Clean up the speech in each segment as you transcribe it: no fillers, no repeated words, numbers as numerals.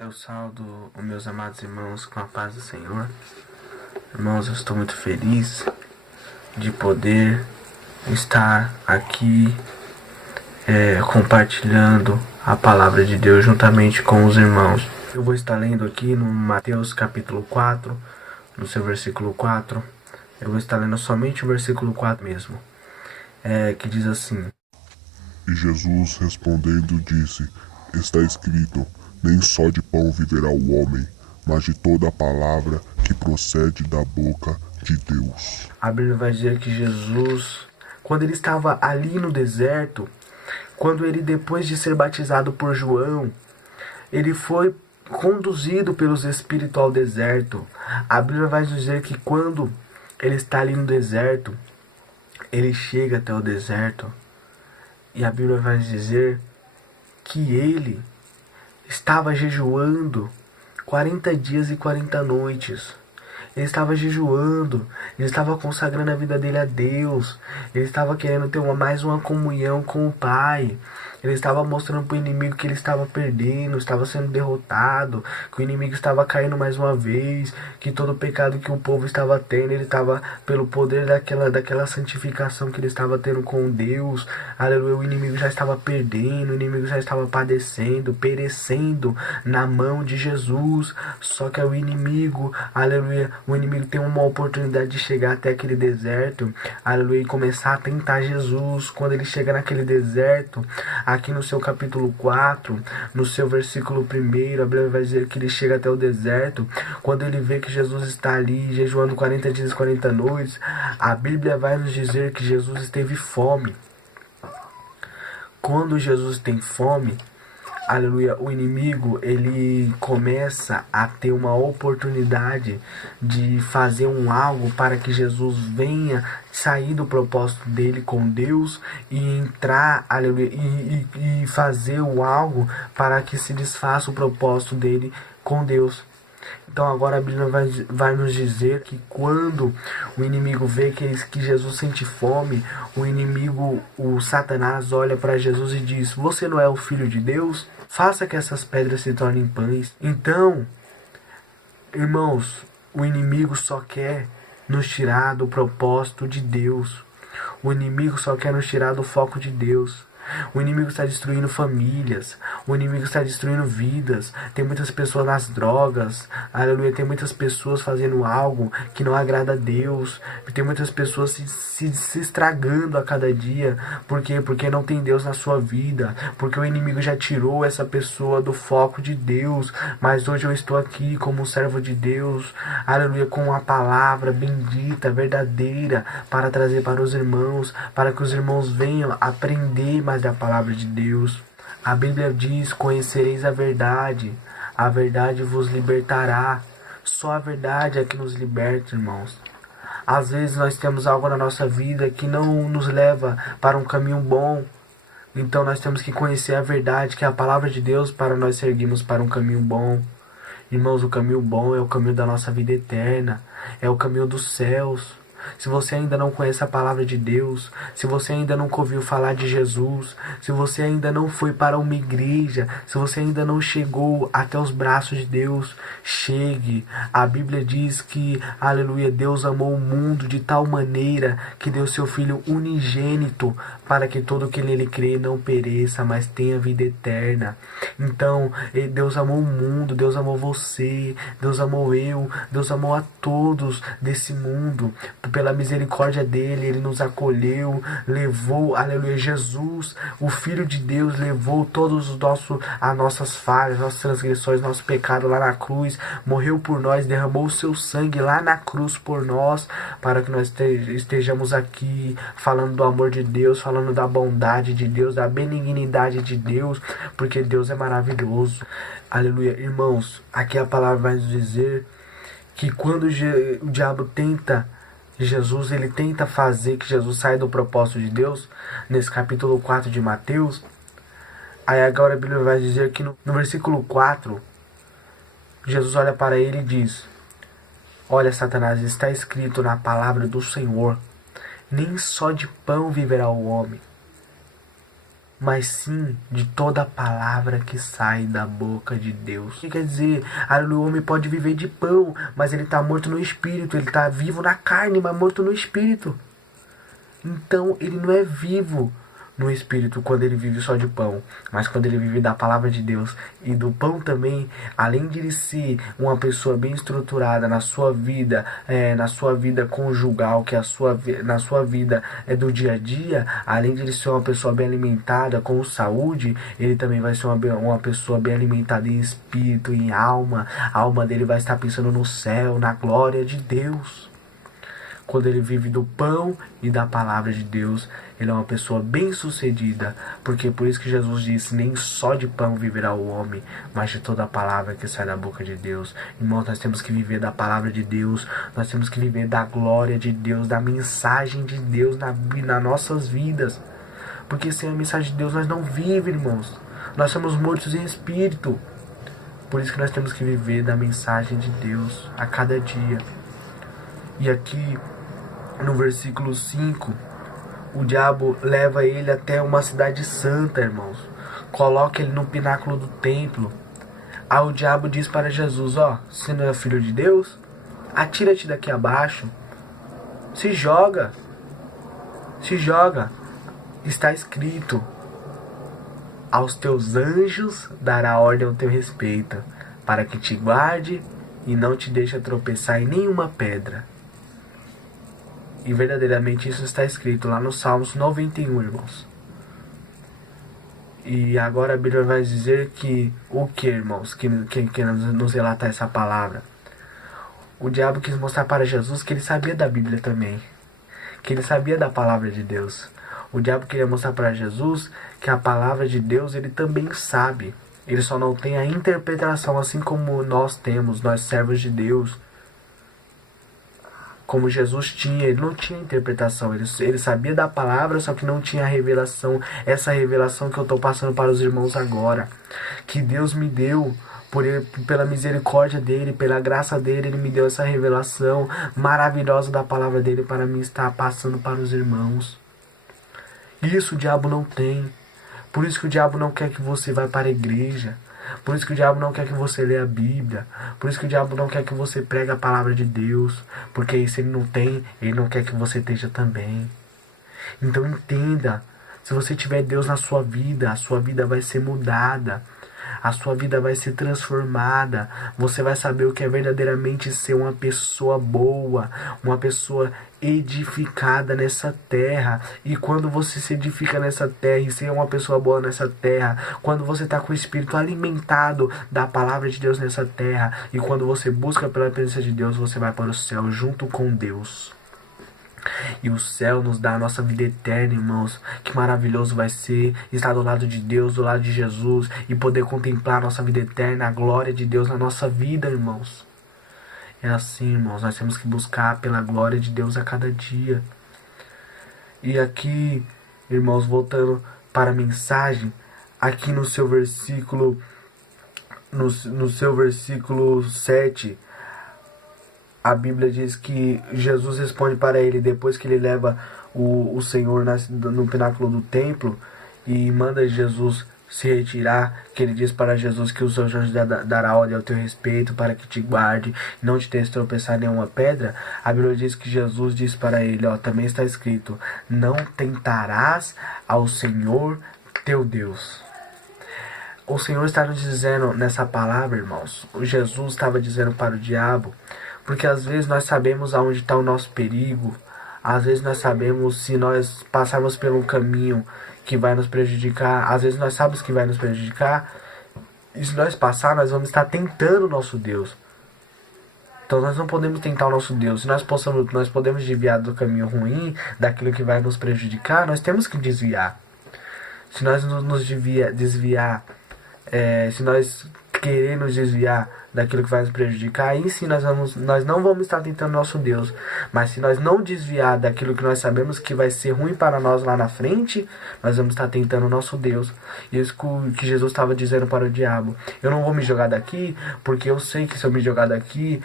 Eu saúdo os meus amados irmãos com a paz do Senhor. Irmãos, eu estou muito feliz de poder estar aqui compartilhando a palavra de Deus juntamente com os irmãos. Eu vou estar lendo aqui no Mateus capítulo 4, no seu versículo 4. Eu vou estar lendo somente o versículo 4 mesmo, que diz assim: E Jesus respondendo disse: Está escrito, nem só de pão viverá o homem, mas de toda a palavra que procede da boca de Deus. A Bíblia vai dizer que Jesus, quando ele estava ali no deserto, quando ele, depois de ser batizado por João, ele foi conduzido pelos Espíritos ao deserto. A Bíblia vai dizer que quando ele está ali no deserto, ele chega até o deserto. E a Bíblia vai dizer que ele estava jejuando 40 dias e 40 noites. Ele estava jejuando, ele estava consagrando a vida dele a Deus, ele estava querendo ter mais uma comunhão com o Pai. Ele estava mostrando para o inimigo que ele estava perdendo, estava sendo derrotado, que o inimigo estava caindo mais uma vez, que todo o pecado que o povo estava tendo, ele estava, pelo poder daquela santificação que ele estava tendo com Deus, aleluia, o inimigo já estava perdendo, o inimigo já estava padecendo, perecendo na mão de Jesus. Só que o inimigo, aleluia, o inimigo tem uma oportunidade de chegar até aquele deserto, aleluia, e começar a tentar Jesus. Quando ele chega naquele deserto, aqui no seu capítulo 4, no seu versículo 1, a Bíblia vai dizer que ele chega até o deserto. Quando ele vê que Jesus está ali jejuando 40 dias e 40 noites, a Bíblia vai nos dizer que Jesus teve fome. Quando Jesus tem fome, aleluia, o inimigo, ele começa a ter uma oportunidade de fazer algo para que Jesus venha sair do propósito dele com Deus e entrar, aleluia, e fazer algo para que se desfaça o propósito dele com Deus. Então agora a Bíblia vai nos dizer que quando o inimigo vê que Jesus sente fome, o inimigo, o Satanás, olha para Jesus e diz: você não é o Filho de Deus? Faça que essas pedras se tornem pães. Então, irmãos, o inimigo só quer nos tirar do propósito de Deus. O inimigo só quer nos tirar do foco de Deus. O inimigo está destruindo famílias. O inimigo está destruindo vidas. Tem muitas pessoas nas drogas. Aleluia. Tem muitas pessoas fazendo algo que não agrada a Deus. Tem muitas pessoas se estragando a cada dia. Por quê? Porque não tem Deus na sua vida. Porque o inimigo já tirou essa pessoa do foco de Deus. Mas hoje eu estou aqui como servo de Deus. Aleluia. Com a palavra bendita, verdadeira, para trazer para os irmãos. Para que os irmãos venham aprender mais da palavra de Deus. A Bíblia diz: conhecereis a verdade vos libertará. Só a verdade é que nos liberta, irmãos. Às vezes nós temos algo na nossa vida que não nos leva para um caminho bom. Então nós temos que conhecer a verdade, que é a palavra de Deus, para nós seguirmos para um caminho bom. Irmãos, o caminho bom é o caminho da nossa vida eterna, é o caminho dos céus. Se você ainda não conhece a palavra de Deus, se você ainda nunca ouviu falar de Jesus, se você ainda não foi para uma igreja, se você ainda não chegou até os braços de Deus, chegue. A Bíblia diz que, aleluia, Deus amou o mundo de tal maneira que deu seu Filho unigênito para que todo que nele crê não pereça, mas tenha vida eterna. Então, Deus amou o mundo, Deus amou você, Deus amou eu, Deus amou a todos desse mundo. Pela misericórdia dele, ele nos acolheu, levou, aleluia, Jesus, o Filho de Deus, levou todos as nossas falhas, nossas transgressões, nosso pecado lá na cruz, morreu por nós, derramou o seu sangue lá na cruz por nós, para que nós estejamos aqui falando do amor de Deus, falando da bondade de Deus, da benignidade de Deus, porque Deus é maravilhoso. Aleluia, irmãos, aqui a palavra vai nos dizer que quando o diabo tenta Jesus, ele tenta fazer que Jesus saia do propósito de Deus, nesse capítulo 4 de Mateus. Aí agora a Bíblia vai dizer que no versículo 4, Jesus olha para ele e diz: olha, Satanás, está escrito na palavra do Senhor, nem só de pão viverá o homem. mas sim de toda a palavra que sai da boca de Deus. O que quer dizer? O homem pode viver de pão, mas ele está morto no espírito. Ele está vivo na carne, mas morto no espírito. Então ele não é vivo no espírito quando ele vive só de pão, mas quando ele vive da palavra de Deus e do pão também, além de ele ser uma pessoa bem estruturada na sua vida conjugal, que é na sua vida do dia a dia, além de ele ser uma pessoa bem alimentada com saúde, ele também vai ser uma pessoa bem alimentada em espírito, em alma. A alma dele vai estar pensando no céu, na glória de Deus. Quando ele vive do pão e da palavra de Deus, ele é uma pessoa bem-sucedida, porque por isso que Jesus disse, nem só de pão viverá o homem, mas de toda a palavra que sai da boca de Deus. Irmãos, nós temos que viver da palavra de Deus, nós temos que viver da glória de Deus, da mensagem de Deus nas nossas vidas, porque sem a mensagem de Deus nós não vivemos, irmãos. Nós somos mortos em espírito. Por isso que nós temos que viver da mensagem de Deus a cada dia. E aqui no versículo 5, o diabo leva ele até uma cidade santa, irmãos. Coloca ele no pináculo do templo. Aí o diabo diz para Jesus, você não é filho de Deus? Atira-te daqui abaixo. Se joga. Está escrito, aos teus anjos dará ordem ao teu respeito, para que te guarde e não te deixe tropeçar em nenhuma pedra. E verdadeiramente isso está escrito lá no Salmos 91, irmãos. E agora a Bíblia vai dizer que o que, irmãos, que nos relata essa palavra? O diabo quis mostrar para Jesus que ele sabia da Bíblia também, que ele sabia da palavra de Deus. O diabo queria mostrar para Jesus que a palavra de Deus ele também sabe. Ele só não tem a interpretação, assim como nós temos, nós servos de Deus. Como Jesus tinha, ele não tinha interpretação, ele sabia da palavra, só que não tinha a revelação, essa revelação que eu estou passando para os irmãos agora, que Deus me deu, pela misericórdia dele, pela graça dele, ele me deu essa revelação maravilhosa da palavra dele para me estar passando para os irmãos. Isso o diabo não tem, por isso que o diabo não quer que você vá para a igreja. Por isso que o diabo não quer que você leia a Bíblia. Por isso que o diabo não quer que você pregue a palavra de Deus. Porque isso ele não tem, ele não quer que você esteja também. Então entenda, se você tiver Deus na sua vida, a sua vida vai ser mudada. A sua vida vai ser transformada. Você vai saber o que é verdadeiramente ser uma pessoa boa, uma pessoa edificada nessa terra. E quando você se edifica nessa terra e ser uma pessoa boa nessa terra, quando você está com o espírito alimentado da palavra de Deus nessa terra, e quando você busca pela presença de Deus, você vai para o céu junto com Deus. E o céu nos dá a nossa vida eterna, irmãos. Que maravilhoso vai ser estar do lado de Deus, do lado de Jesus, e poder contemplar a nossa vida eterna, a glória de Deus na nossa vida, irmãos. É assim, irmãos, nós temos que buscar pela glória de Deus a cada dia. E aqui, irmãos, voltando para a mensagem, aqui no seu versículo, no seu versículo 7, a Bíblia diz que Jesus responde para ele, depois que ele leva o Senhor no pináculo do templo e manda Jesus se retirar, que ele diz para Jesus que os seus anjos dará ordem ao teu respeito para que te guarde e não te deixe tropeçar em nenhuma pedra. A Bíblia diz que Jesus diz para ele, também está escrito, não tentarás ao Senhor teu Deus. O Senhor está nos dizendo nessa palavra, irmãos, o Jesus estava dizendo para o diabo, porque às vezes nós sabemos aonde está o nosso perigo, às vezes nós sabemos se nós passarmos por um caminho que vai nos prejudicar, às vezes nós sabemos que vai nos prejudicar, e se nós passar, nós vamos estar tentando o nosso Deus. Então nós não podemos tentar o nosso Deus. Se nós podemos desviar do caminho ruim, daquilo que vai nos prejudicar, nós temos que desviar. Se nós nos desviar, se nós queremos nos desviar daquilo que vai nos prejudicar, aí sim nós não vamos estar tentando nosso Deus. Mas se nós não desviar daquilo que nós sabemos que vai ser ruim para nós lá na frente, nós vamos estar tentando o nosso Deus. E isso que Jesus estava dizendo para o diabo, eu não vou me jogar daqui, porque eu sei que se eu me jogar daqui,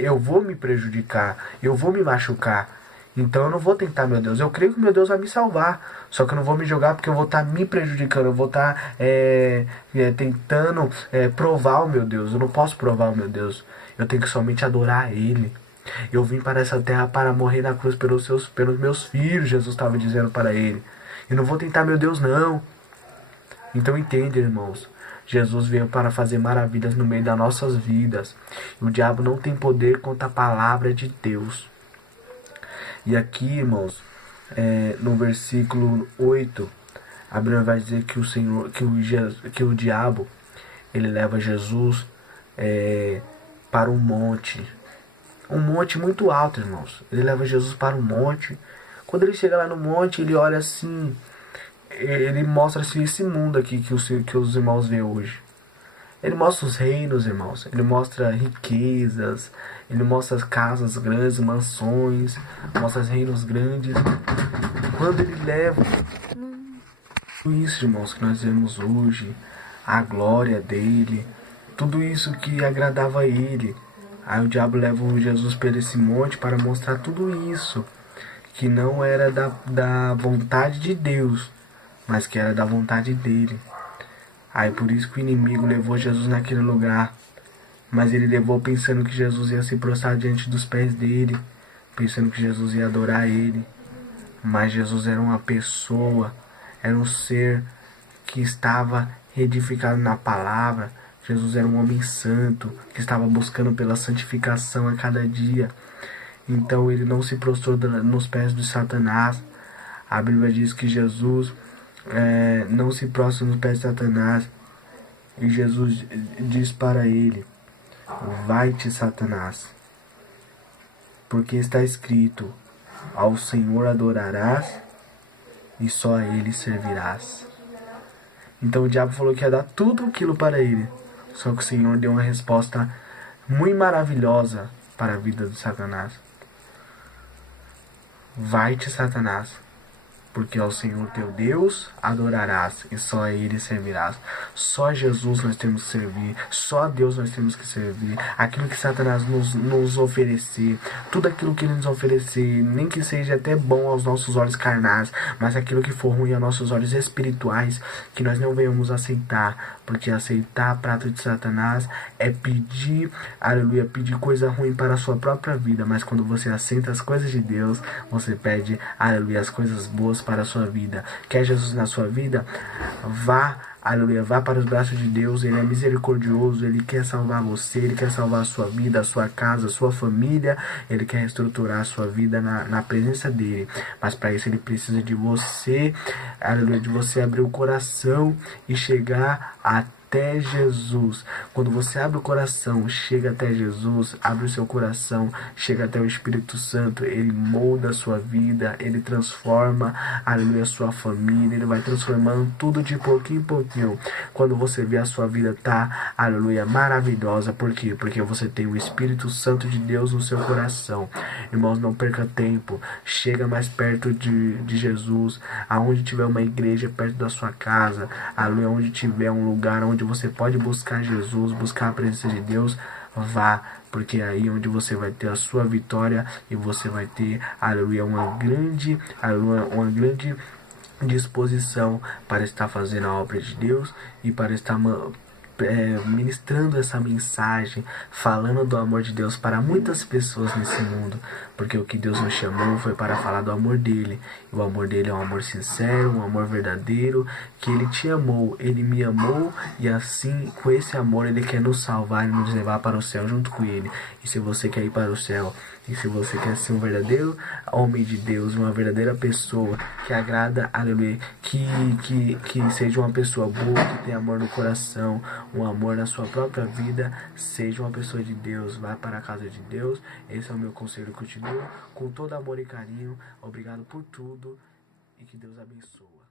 eu vou me prejudicar, eu vou me machucar. Então eu não vou tentar meu Deus. Eu creio que meu Deus vai me salvar. Só que eu não vou me jogar porque eu vou estar me prejudicando. Eu vou estar tentando provar o meu Deus. Eu não posso provar o meu Deus. Eu tenho que somente adorar a Ele. Eu vim para essa terra para morrer na cruz pelos meus filhos, Jesus estava dizendo para ele. Eu não vou tentar meu Deus, não. Então entende, irmãos. Jesus veio para fazer maravilhas no meio das nossas vidas. O diabo não tem poder contra a palavra de Deus. E aqui, irmãos, no versículo 8, a Bíblia vai dizer que o diabo, ele leva Jesus para um monte. Um monte muito alto, irmãos. Ele leva Jesus para um monte. Quando ele chega lá no monte, ele olha assim. Ele mostra assim, esse mundo aqui que os irmãos veem hoje. Ele mostra os reinos, irmãos. Ele mostra riquezas. Ele mostra as casas grandes, mansões. Mostra os reinos grandes. Quando ele leva tudo isso, irmãos, que nós vemos hoje, a glória dele, tudo isso que agradava a ele. Aí o diabo leva o Jesus para esse monte para mostrar tudo isso, que não era da vontade de Deus, mas que era da vontade dele. Aí por isso que o inimigo levou Jesus naquele lugar. Mas ele levou pensando que Jesus ia se prostrar diante dos pés dele, pensando que Jesus ia adorar ele. Mas Jesus era uma pessoa, era um ser que estava edificado na palavra. Jesus era um homem santo, que estava buscando pela santificação a cada dia. Então ele não se prostrou nos pés de Satanás. A Bíblia diz que Jesus não se prostra nos pés de Satanás. E Jesus diz para ele: vai-te, Satanás, porque está escrito: ao Senhor adorarás e só a Ele servirás. Então o diabo falou que ia dar tudo aquilo para ele. Só que o Senhor deu uma resposta muito maravilhosa para a vida de Satanás. Vai-te, Satanás, porque ao Senhor teu Deus adorarás e só a Ele servirás. Só a Jesus nós temos que servir, só a Deus nós temos que servir. Aquilo que Satanás nos oferecer, tudo aquilo que Ele nos oferecer, nem que seja até bom aos nossos olhos carnais, mas aquilo que for ruim aos nossos olhos espirituais, que nós não venhamos aceitar, porque aceitar a prata de Satanás é pedir, aleluia, pedir coisa ruim para a sua própria vida. Mas quando você aceita as coisas de Deus, você pede, aleluia, as coisas boas para a sua vida. Quer Jesus na sua vida? Vá, aleluia, vá para os braços de Deus. Ele é misericordioso, Ele quer salvar você, Ele quer salvar a sua vida, a sua casa, a sua família. Ele quer reestruturar a sua vida na presença dEle. Mas para isso Ele precisa de você, aleluia, de você abrir o coração e chegar até Jesus. Quando você abre o coração, chega até Jesus, abre o seu coração, chega até o Espírito Santo, Ele molda a sua vida, Ele transforma, aleluia, a sua família, Ele vai transformando tudo de pouquinho em pouquinho. Quando você vê a sua vida tá, aleluia, maravilhosa. Por quê? Porque você tem o Espírito Santo de Deus no seu coração. Irmãos, não perca tempo, chega mais perto de Jesus, aonde tiver uma igreja perto da sua casa, aleluia, onde tiver um lugar onde você pode buscar Jesus, buscar a presença de Deus, vá, porque é aí onde você vai ter a sua vitória e você vai ter, aleluia, uma grande disposição para estar fazendo a obra de Deus e para estar ministrando essa mensagem, falando do amor de Deus para muitas pessoas nesse mundo, porque o que Deus nos chamou foi para falar do amor dele, e o amor dele é um amor sincero, um amor verdadeiro, que ele te amou, ele me amou, e assim, com esse amor, ele quer nos salvar e nos levar para o céu junto com ele. E se você quer ir para o céu, e se você quer ser um verdadeiro homem de Deus, uma verdadeira pessoa que agrada, aleluia, que seja uma pessoa boa, que tenha amor no coração, um amor na sua própria vida, seja uma pessoa de Deus, vá para a casa de Deus. Esse é o meu conselho que eu te dou, com todo amor e carinho. Obrigado por tudo e que Deus abençoe.